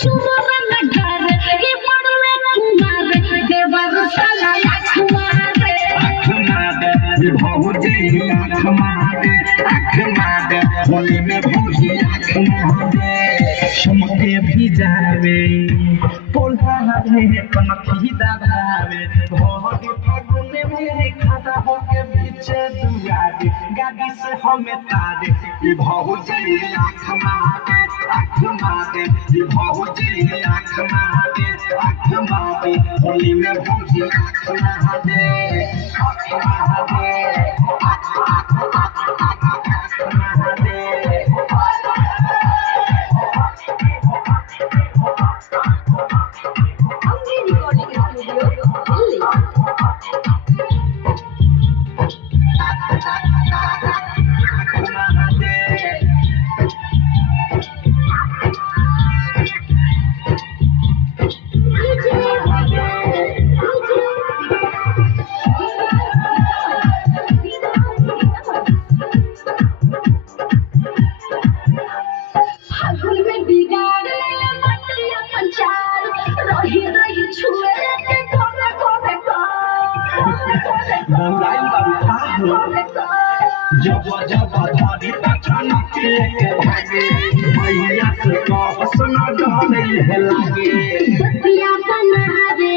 चुमरा नगारे ये पड़वे कुमारे देवर साला आँख मारे ये भौजी आँख मारे होली में भौजी आँख मारे चमके भी जावे पोल्हा रे कनखी दावे भौजी फागुन में खाता होके पीछे दुआरे गाड़ी से हमें तारे ये भौजी आँख मारे ये भौजी आँख मारे होली में भौजी आँख मारे जब धरी अचानक के भागे भैया से कहसना डरे है लागे बतिया बनावे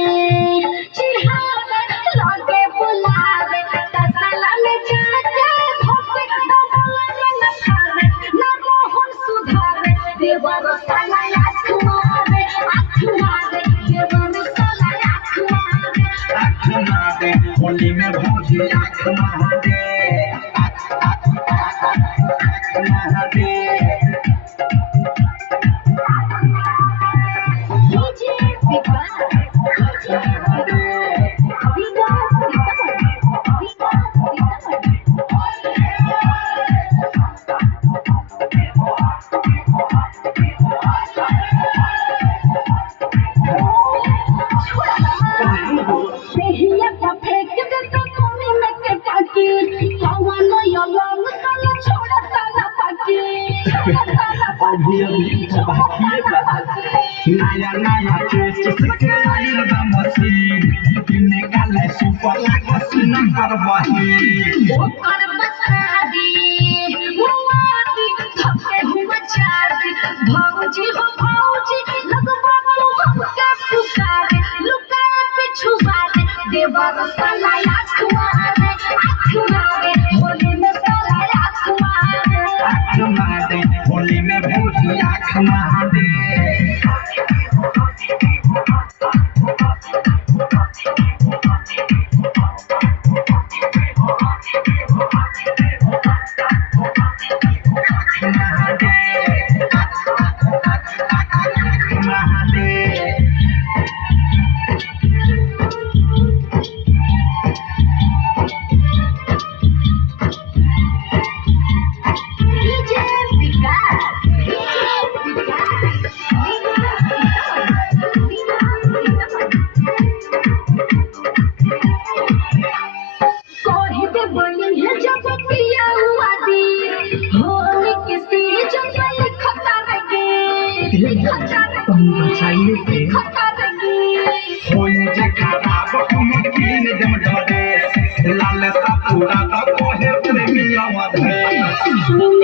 चिढ़ावे लागे बुलावे तसला में जाके भोपे डबल न खावे न मोहन सुधारे देवर साला आँख मारे देवर साला आँख मारे होली में भौजी आँख मारे नया टेस्ट से आइल बा मशीन निकाले सुपर लागसिन करबही ओकर बसादी मुआदी थके हुआ चादी भौजी हो भौजी लगवा तू हमके पुकारे लुकाए पिछुआरे देवर साला आँख मारे होली में साला आँख मारे होली में भौजी आँख मारे खराब